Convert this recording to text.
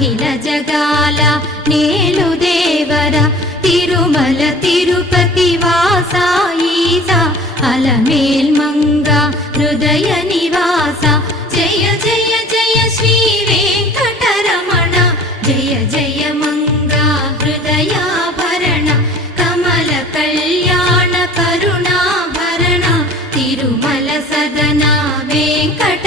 అఖిల జగాల నేలు దేవర తిరుమల తిరుపతి వాస ఈసా అలమేల్ మంగ హృదయ నివాస జయ జయ జయ శ్రీ వెంకటరమణ జయ జయ మంగ హృదయాభరణ కమల కళ్యాణ కరుణాభరణ తిరుమల సదన వెంకట